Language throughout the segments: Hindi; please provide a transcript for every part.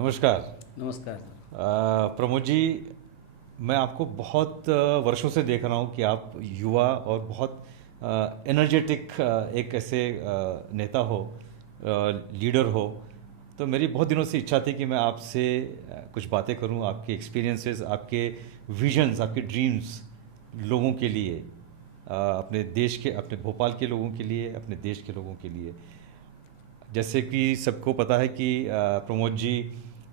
नमस्कार। नमस्कार। प्रमोद जी, मैं आपको बहुत वर्षों से देख रहा हूँ कि आप युवा और बहुत एनर्जेटिक एक ऐसे नेता हो, लीडर हो। तो मेरी बहुत दिनों से इच्छा थी कि मैं आपसे कुछ बातें करूँ, आपके एक्सपीरियंसेस, आपके विजन्स, आपके ड्रीम्स लोगों के लिए, अपने देश के, अपने भोपाल के लोगों के लिए, अपने देश के लोगों के लिए। जैसे कि सबको पता है कि प्रमोद जी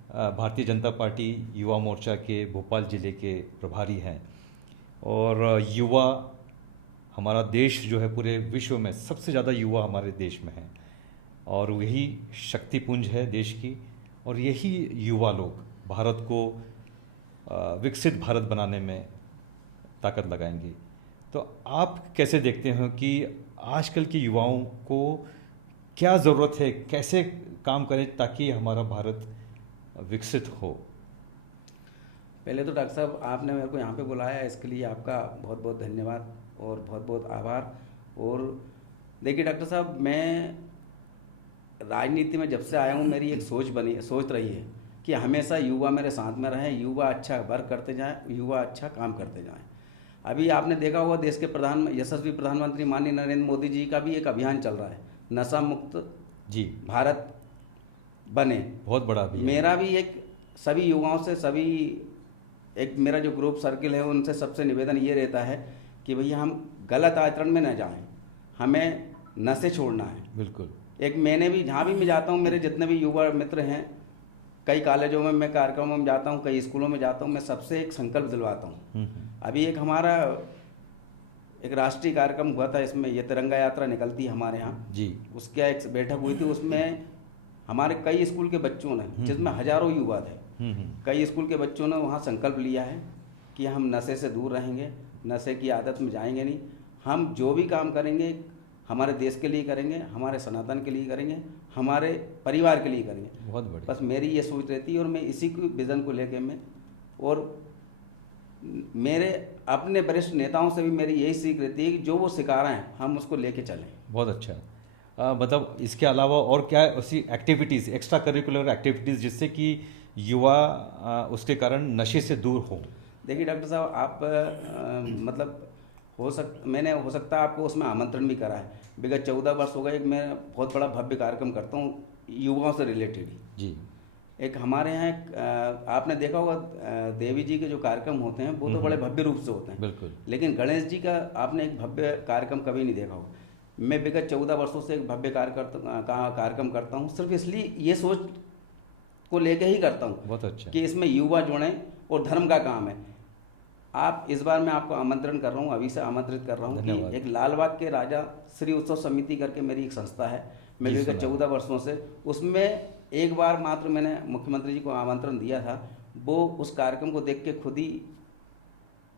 भारतीय जनता पार्टी युवा मोर्चा के भोपाल ज़िले के प्रभारी हैं। और युवा, हमारा देश जो है पूरे विश्व में सबसे ज़्यादा युवा हमारे देश में हैं, और यही शक्तिपुंज है देश की। और यही युवा लोग भारत को विकसित भारत बनाने में ताकत लगाएंगे। तो आप कैसे देखते हैं कि आजकल के युवाओं को क्या ज़रूरत है, कैसे काम करें ताकि हमारा भारत विकसित हो? पहले तो डॉक्टर साहब, आपने मेरे को यहाँ पे बुलाया, इसके लिए आपका बहुत बहुत धन्यवाद और बहुत बहुत आभार। और देखिए डॉक्टर साहब, मैं राजनीति में जब से आया हूँ, मेरी एक सोच रही है कि हमेशा युवा मेरे साथ में रहें, युवा अच्छा वर्क करते जाएं, युवा अच्छा काम करते जाएं। अभी आपने देखा होगा, देश के यशस्वी प्रधानमंत्री माननीय नरेंद्र मोदी जी का भी एक अभियान चल रहा है, नशा मुक्त जी, भारत बने। बहुत बड़ा अभियान। मेरा भी एक सभी युवाओं से, एक मेरा जो ग्रुप सर्किल है उनसे सबसे निवेदन ये रहता है कि भैया हम गलत आचरण में न जाएं, हमें नशे छोड़ना है। बिल्कुल। एक मैंने भी जहाँ भी मैं जाता हूँ, मेरे जितने भी युवा मित्र हैं, कई कॉलेजों में मैं कार्यक्रमों में जाता हूँ, कई स्कूलों में जाता हूँ, मैं सबसे एक संकल्प दिलवाता हूँ। अभी एक हमारा एक राष्ट्रीय कार्यक्रम हुआ था, इसमें ये तिरंगा यात्रा निकलती है हमारे यहाँ जी। उसके एक बैठक हुई थी, उसमें हमारे कई स्कूल के बच्चों ने, जिसमें हजारों युवा थे, कई स्कूल के बच्चों ने वहाँ संकल्प लिया है कि हम नशे से दूर रहेंगे, नशे की आदत में जाएंगे नहीं। हम जो भी काम करेंगे हमारे देश के लिए करेंगे, हमारे सनातन के लिए करेंगे, हमारे परिवार के लिए करेंगे। बहुत बढ़िया। बस मेरी ये सोच रहती है और मैं इसी को विज़न को लेके मैं, और मेरे अपने वरिष्ठ नेताओं से भी मेरी यही सीख रहती है कि जो वो सिखा रहे हैं हम उसको लेके चलें। बहुत अच्छा। मतलब इसके अलावा और क्या ऐसी एक्टिविटीज़, एक्स्ट्रा करिकुलर एक्टिविटीज़ जिससे कि युवा उसके कारण नशे से दूर हो? देखिए डॉक्टर साहब, आप मतलब मैंने हो सकता है आपको उसमें आमंत्रण भी करा है। विगत 14 वर्ष हो गए, मैं बहुत बड़ा भव्य कार्यक्रम करता हूँ युवाओं से रिलेटेड ही। जी। एक हमारे यहाँ आपने देखा होगा, देवी जी के जो कार्यक्रम होते हैं वो तो बड़े भव्य रूप से होते हैं। बिल्कुल। लेकिन गणेश जी का आपने एक भव्य कार्यक्रम कभी नहीं देखा होगा। मैं विगत 14 वर्षों से एक भव्य कार्यक्रम करता हूँ, सिर्फ इसलिए ये सोच को लेके ही करता हूँ। बहुत अच्छा। कि इसमें युवा जुड़ें और धर्म का काम है। आप इस बार मैं आपको आमंत्रण कर रहा हूँ, अभी से आमंत्रित कर रहा हूँ कि एक लालबाग के राजा श्री उत्सव समिति करके मेरी एक संस्था है, मैं विगत 14 वर्षों से उसमें एक बार मात्र मैंने मुख्यमंत्री जी को आमंत्रण दिया था। वो उस कार्यक्रम को देख के खुद ही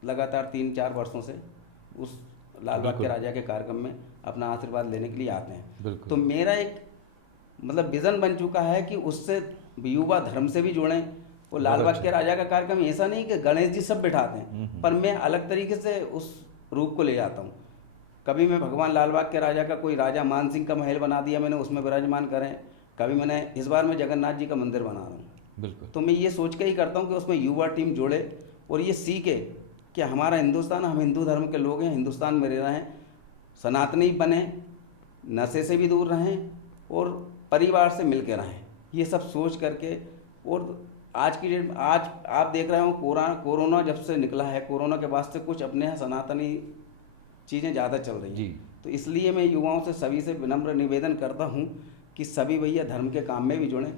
लगातार 3-4 वर्षों से उस लालबाग के राजा के कार्यक्रम में अपना आशीर्वाद लेने के लिए आते हैं। तो मेरा एक मतलब विज़न बन चुका है कि उससे युवा धर्म से भी जुड़ें। वो लालबाग के राजा का कार्यक्रम ऐसा नहीं कि गणेश जी सब बिठाते हैं, पर मैं अलग तरीके से उस रूप को ले जाता हूँ। कभी मैं भगवान लालबाग के राजा का कोई राजा मान सिंह का महल बना दिया मैंने, उसमें विराजमान करें। कभी मैंने इस बार मैं जगन्नाथ जी का मंदिर बना रहा हूँ। बिल्कुल। तो मैं ये सोच के ही करता हूँ कि उसमें युवा टीम जोड़े और ये सीखे कि हमारा हिंदुस्तान, हम हिंदू धर्म के लोग हैं, हिंदुस्तान में रह रहे हैं, सनातनी बने, नशे से भी दूर रहें और परिवार से मिल के रहें। ये सब सोच करके, और आज की डेट, आज आप देख रहे हो कोरोना जब से निकला है, कोरोना के बाद से कुछ अपने यहाँ सनातनी चीज़ें ज़्यादा चल रही हैं। तो इसलिए मैं युवाओं से, सभी से विनम्र निवेदन करता हूँ कि सभी भैया धर्म के काम में भी जुड़ें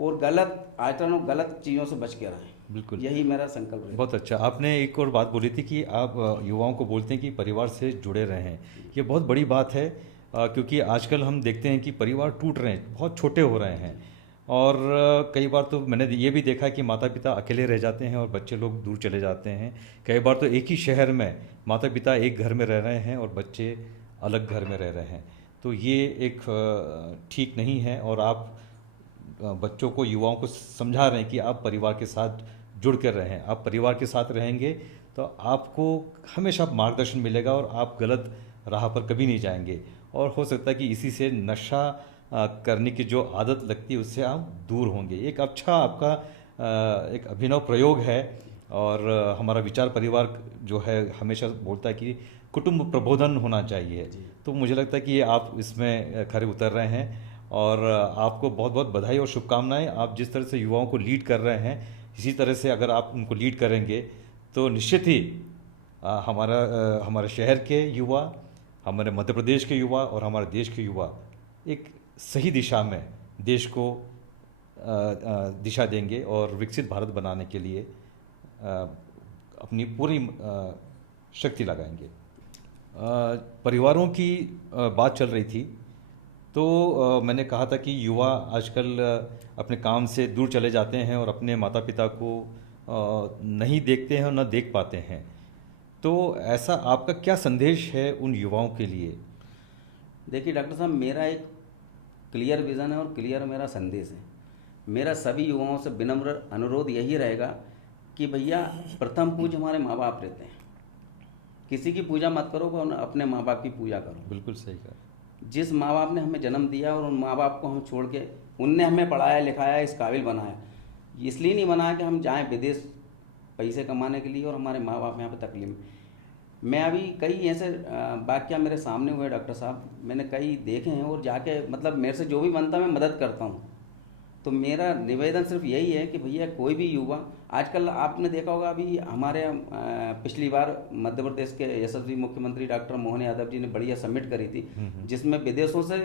और गलत आचरणों, गलत चीज़ों से बच के रहें। बिल्कुल, यही मेरा संकल्प है। बहुत अच्छा। आपने एक और बात बोली थी कि आप युवाओं को बोलते हैं कि परिवार से जुड़े रहें। ये बहुत बड़ी बात है, क्योंकि आजकल हम देखते हैं कि परिवार टूट रहे हैं, बहुत छोटे हो रहे हैं। और कई बार तो मैंने ये भी देखा है कि माता पिता अकेले रह जाते हैं और बच्चे लोग दूर चले जाते हैं। कई बार तो एक ही शहर में माता पिता एक घर में रह रहे हैं और बच्चे अलग घर में रह रहे हैं। तो ये एक ठीक नहीं है, और आप बच्चों को, युवाओं को समझा रहे हैं कि आप परिवार के साथ जुड़ कर रहें। आप परिवार के साथ रहेंगे तो आपको हमेशा मार्गदर्शन मिलेगा और आप गलत राह पर कभी नहीं जाएंगे। और हो सकता है कि इसी से नशा करने की जो आदत लगती है उससे आप दूर होंगे। एक अच्छा आपका एक अभिनव प्रयोग है। और हमारा विचार परिवार जो है हमेशा बोलता है कि कुटुंब प्रबोधन होना चाहिए, तो मुझे लगता है कि आप इसमें खरे उतर रहे हैं। और आपको बहुत बहुत बधाई और शुभकामनाएं। आप जिस तरह से युवाओं को लीड कर रहे हैं, इसी तरह से अगर आप उनको लीड करेंगे तो निश्चित ही हमारे शहर के युवा, हमारे मध्य प्रदेश के युवा और हमारे देश के युवा एक सही दिशा में देश को दिशा देंगे और विकसित भारत बनाने के लिए अपनी पूरी शक्ति लगाएंगे। परिवारों की बात चल रही थी, तो मैंने कहा था कि युवा आजकल अपने काम से दूर चले जाते हैं और अपने माता पिता को नहीं देखते हैं और न देख पाते हैं। तो ऐसा आपका क्या संदेश है उन युवाओं के लिए? देखिए डॉक्टर साहब, मेरा एक क्लियर विज़न है और क्लियर मेरा संदेश है। मेरा सभी युवाओं से विनम्र अनुरोध यही रहेगा कि भैया प्रथम पूज्य हमारे माँ बाप रहते हैं। किसी की पूजा मत करो, अपने माँ बाप की पूजा करो। बिल्कुल सही कहा। जिस माँ बाप ने हमें जन्म दिया और उन माँ बाप को हम छोड़ के, उनने हमें पढ़ाया लिखाया, इस काबिल बनाया, इसलिए नहीं बनाया कि हम जाएं विदेश पैसे कमाने के लिए और हमारे माँ बाप यहाँ पे तकलीफ। मैं अभी कई ऐसे वाक्य मेरे सामने हुए डॉक्टर साहब, मैंने कई देखे हैं और जाके मतलब मेरे से जो भी बनता है मैं मदद करता हूँ। तो मेरा निवेदन सिर्फ यही है कि भैया कोई भी युवा, आजकल आपने देखा होगा अभी हमारे पिछली बार मध्य प्रदेश के यशस्वी मुख्यमंत्री डॉक्टर मोहन यादव जी ने बढ़िया समिट करी थी, जिसमें विदेशों से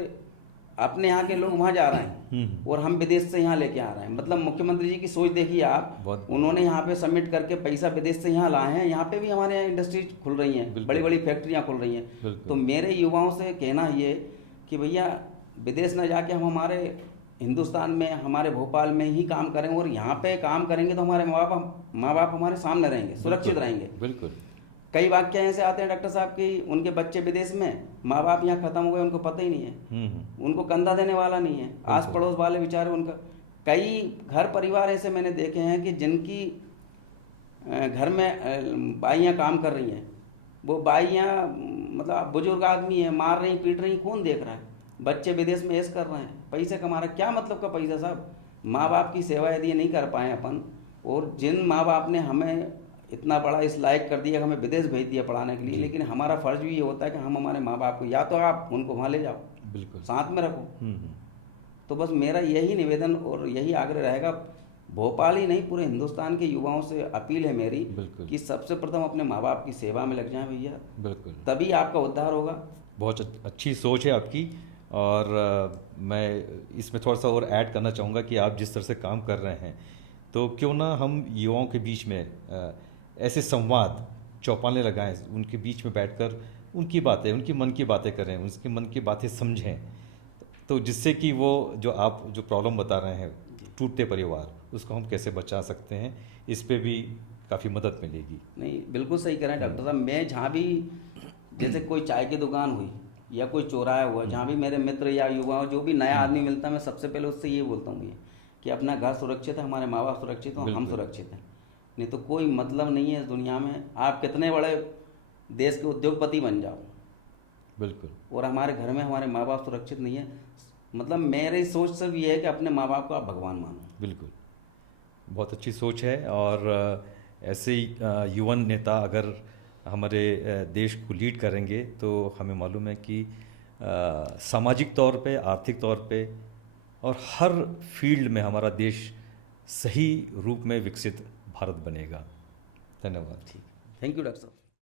अपने यहाँ के लोग वहाँ जा रहे हैं और हम विदेश से यहाँ लेके आ रहे हैं। मतलब मुख्यमंत्री जी की सोच देखिए आप, उन्होंने यहाँ पे सबमिट करके पैसा विदेश से यहाँ लाए हैं। यहाँ पे भी हमारे यहाँ इंडस्ट्रीज खुल रही हैं, बड़ी बड़ी फैक्ट्रियाँ खुल रही हैं। तो मेरे युवाओं से कहना ये कि भैया विदेश न जाके हम हमारे हिंदुस्तान में, हमारे भोपाल में ही काम करें और यहाँ पे काम करेंगे तो हमारे माँ बाप हमारे सामने रहेंगे, सुरक्षित रहेंगे। बिल्कुल। कई वाक्य ऐसे आते हैं डॉक्टर साहब कि उनके बच्चे विदेश में, माँ बाप यहाँ खत्म हो गए, उनको पता ही नहीं है, उनको कंधा देने वाला नहीं है, आस पड़ोस वाले बेचारे उनका। कई घर परिवार ऐसे मैंने देखे हैं कि जिनकी घर में बाइयाँ काम कर रही हैं, वो बाइयाँ मतलब बुजुर्ग आदमी है, मार रही पीट रही, कौन देख रहा है? बच्चे विदेश में ऐश कर रहे हैं, पैसे कमा रहे हैं। क्या मतलब का पैसा साहब? माँ बाप की सेवा यदि नहीं कर पाए अपन, और जिन माँ बाप ने हमें इतना बड़ा इस लायक कर दिया, हमें विदेश भेज दिया पढ़ाने के लिए, लेकिन हमारा फर्ज भी ये होता है कि हम हमारे माँ बाप को, या तो आप उनको वहाँ ले जाओ, बिल्कुल साथ में रखो। तो बस मेरा यही निवेदन और यही आग्रह रहेगा, भोपाल ही नहीं पूरे हिंदुस्तान के युवाओं से अपील है मेरी कि सबसे प्रथम अपने माँ बाप की सेवा में लग जाएं भैया, बिल्कुल, तभी आपका उद्धार होगा। बहुत अच्छी सोच है आपकी। और मैं इसमें थोड़ा सा और ऐड करना चाहूँगा कि आप जिस तरह से काम कर रहे हैं, तो क्यों ना हम युवाओं के बीच में ऐसे संवाद चौपालें लगाएं, उनके बीच में बैठकर उनकी बातें, उनकी मन की बातें करें, उनके मन की बातें समझें, तो जिससे कि वो जो आप जो प्रॉब्लम बता रहे हैं, टूटते परिवार, उसको हम कैसे बचा सकते हैं, इस पे भी काफ़ी मदद मिलेगी। नहीं, बिल्कुल सही कह रहे हैं डॉक्टर साहब। मैं जहाँ भी, जैसे कोई चाय की दुकान हुई या कोई चौराहा हुआ, जहाँ भी मेरे मित्र या युवा जो भी नया आदमी मिलता है, मैं सबसे पहले उससे ये बोलता हूँ कि अपना घर सुरक्षित है, हमारे माँ बाप सुरक्षित हो, हम सुरक्षित हैं। नहीं तो कोई मतलब नहीं है इस दुनिया में, आप कितने बड़े देश के उद्योगपति बन जाओ, बिल्कुल, और हमारे घर में हमारे माँ बाप सुरक्षित नहीं है, मतलब मेरी सोच सिर्फ ये है कि अपने माँ बाप को आप भगवान मानो। बिल्कुल, बहुत अच्छी सोच है। और ऐसे ही युवन नेता अगर हमारे देश को लीड करेंगे तो हमें मालूम है कि सामाजिक तौर पे, आर्थिक तौर पे और हर फील्ड में हमारा देश सही रूप में विकसित भारत बनेगा। धन्यवाद। ठीक, थैंक यू डॉक्टर साहब।